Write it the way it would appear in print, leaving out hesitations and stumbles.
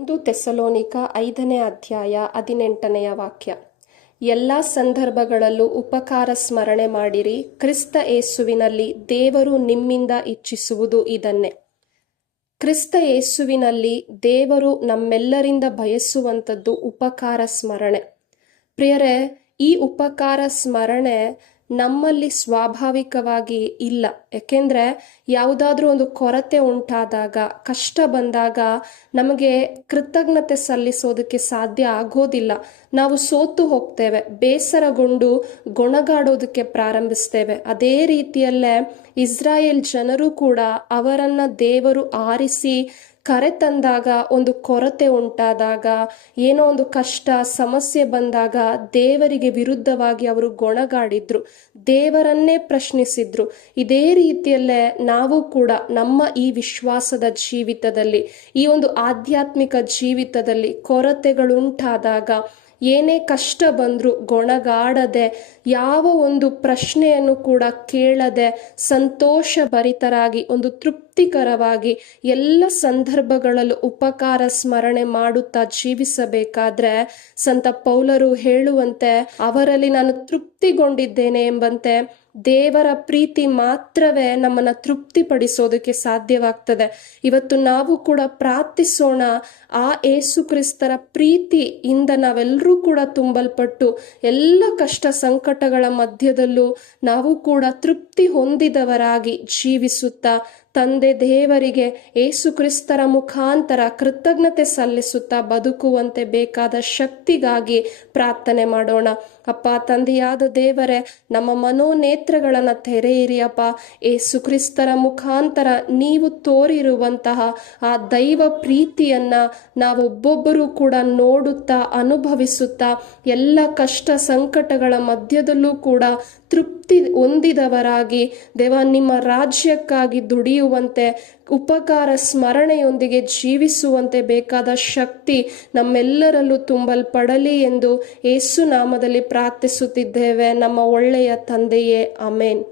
ಒಂದು ತೆಸಲೋನಿಕ 5ನೇ ಅಧ್ಯಾಯ 18ನೆಯ ವಾಕ್ಯ. ಎಲ್ಲ ಸಂದರ್ಭಗಳಲ್ಲೂ ಉಪಕಾರ ಸ್ಮರಣೆ ಮಾಡಿರಿ, ಕ್ರಿಸ್ತ ಯೇಸುವಿನಲ್ಲಿ ದೇವರು ನಿಮ್ಮಿಂದ ಇಚ್ಛಿಸುವುದು ಇದನ್ನೇ. ಕ್ರಿಸ್ತ ಯೇಸುವಿನಲ್ಲಿ ದೇವರು ನಮ್ಮೆಲ್ಲರಿಂದ ಬಯಸುವಂಥದ್ದು ಉಪಕಾರ ಸ್ಮರಣೆ. ಪ್ರಿಯರೇ, ಈ ಉಪಕಾರ ಸ್ಮರಣೆ ನಮ್ಮಲ್ಲಿ ಸ್ವಾಭಾವಿಕವಾಗಿ ಇಲ್ಲ. ಯಾಕೆಂದರೆ ಯಾವುದಾದ್ರೂ ಒಂದು ಕೊರತೆ ಉಂಟಾದಾಗ, ಕಷ್ಟ ಬಂದಾಗ ನಮಗೆ ಕೃತಜ್ಞತೆ ಸಲ್ಲಿಸೋದಕ್ಕೆ ಸಾಧ್ಯ ಆಗೋದಿಲ್ಲ. ನಾವು ಸೋತು ಹೋಗ್ತೇವೆ, ಬೇಸರಗೊಂಡು ಗೊಣಗಾಡೋದಕ್ಕೆ ಪ್ರಾರಂಭಿಸ್ತೇವೆ. ಅದೇ ರೀತಿಯಲ್ಲೇ ಇಸ್ರಾಯೇಲ್ ಜನರು ಕೂಡ ಅವರನ್ನು ದೇವರು ಆರಿಸಿ ಕರೆತಂದಾಗ, ಒಂದು ಕೊರತೆ ಉಂಟಾದಾಗ, ಏನೋ ಒಂದು ಕಷ್ಟ ಸಮಸ್ಯೆ ಬಂದಾಗ ದೇವರಿಗೆ ವಿರುದ್ಧವಾಗಿ ಅವರು ಗೊಣಗಾಡಿದ್ರು, ದೇವರನ್ನೇ ಪ್ರಶ್ನಿಸಿದ್ರು. ಇದೇ ರೀತಿಯಲ್ಲೇ ನಾವು ಕೂಡ ನಮ್ಮ ಈ ವಿಶ್ವಾಸದ ಜೀವಿತದಲ್ಲಿ, ಈ ಒಂದು ಆಧ್ಯಾತ್ಮಿಕ ಜೀವಿತದಲ್ಲಿ ಕೊರತೆಗಳುಂಟಾದಾಗ, ಏನೇ ಕಷ್ಟ ಬಂದರೂ ಗೊಣಗಾಡದೆ, ಯಾವ ಒಂದು ಪ್ರಶ್ನೆಯನ್ನು ಕೂಡ ಕೇಳದೆ, ಸಂತೋಷ ಭರಿತರಾಗಿ, ಒಂದು ತೃಪ್ತಿಕರವಾಗಿ ಎಲ್ಲ ಸಂದರ್ಭಗಳಲ್ಲೂ ಉಪಕಾರ ಸ್ಮರಣೆ ಮಾಡುತ್ತಾ ಜೀವಿಸಬೇಕಾದ್ರೆ, ಸಂತ ಪೌಲರು ಹೇಳುವಂತೆ, ಅವರಲ್ಲಿ ನಾನು ತೃಪ್ತಿಗೊಂಡಿದ್ದೇನೆ ಎಂಬಂತೆ ದೇವರ ಪ್ರೀತಿ ಮಾತ್ರವೇ ನಮ್ಮನ್ನು ತೃಪ್ತಿಪಡಿಸೋದಕ್ಕೆ ಸಾಧ್ಯವಾಗ್ತದೆ. ಇವತ್ತು ನಾವು ಕೂಡ ಪ್ರಾರ್ಥಿಸೋಣ, ಆ ಯೇಸು ಕ್ರಿಸ್ತರ ಪ್ರೀತಿಯಿಂದ ನಾವೆಲ್ಲರೂ ಕೂಡ ತುಂಬಲ್ಪಟ್ಟು ಎಲ್ಲ ಕಷ್ಟ ಸಂಕಟಗಳ ಮಧ್ಯದಲ್ಲೂ ನಾವು ಕೂಡ ತೃಪ್ತಿ ಹೊಂದಿದವರಾಗಿ ಜೀವಿಸುತ್ತಾ, ತಂದೆ ದೇವರಿಗೆ ಯೇಸು ಕ್ರಿಸ್ತರ ಮುಖಾಂತರ ಕೃತಜ್ಞತೆ ಸಲ್ಲಿಸುತ್ತಾ ಬದುಕುವಂತೆ ಬೇಕಾದ ಶಕ್ತಿಗಾಗಿ ಪ್ರಾರ್ಥನೆ ಮಾಡೋಣ. ಅಪ್ಪ, ತಂದೆಯಾದ ದೇವರೇ, ನಮ್ಮ ಮನೋನೇತ್ರಗಳನ್ನು ತೆರೆಯಿರಿ ಅಪ್ಪ. ಯೇಸು ಕ್ರಿಸ್ತರ ಮುಖಾಂತರ ನೀವು ತೋರಿರುವಂತಹ ಆ ದೈವ ಪ್ರೀತಿಯನ್ನ ನಾವೊಬ್ಬೊಬ್ಬರೂ ಕೂಡ ನೋಡುತ್ತಾ, ಅನುಭವಿಸುತ್ತಾ, ಎಲ್ಲ ಕಷ್ಟ ಸಂಕಟಗಳ ಮಧ್ಯದಲ್ಲೂ ಕೂಡ ತೃಪ್ತಿ ಹೊಂದಿದವರಾಗಿ ದೇವ ನಿಮ್ಮ ರಾಜ್ಯಕ್ಕಾಗಿ ದುಡಿಯುವಂತೆ, ಉಪಕಾರ ಸ್ಮರಣೆಯೊಂದಿಗೆ ಜೀವಿಸುವಂತೆ ಬೇಕಾದ ಶಕ್ತಿ ನಮ್ಮೆಲ್ಲರಲ್ಲೂ ತುಂಬಲ್ಪಡಲಿ ಎಂದು ಯೇಸು ನಾಮದಲ್ಲಿ ಪ್ರಾರ್ಥಿಸುತ್ತಿದ್ದೇವೆ, ನಮ್ಮ ಒಳ್ಳೆಯ ತಂದೆಯೇ. ಆಮೇನ್.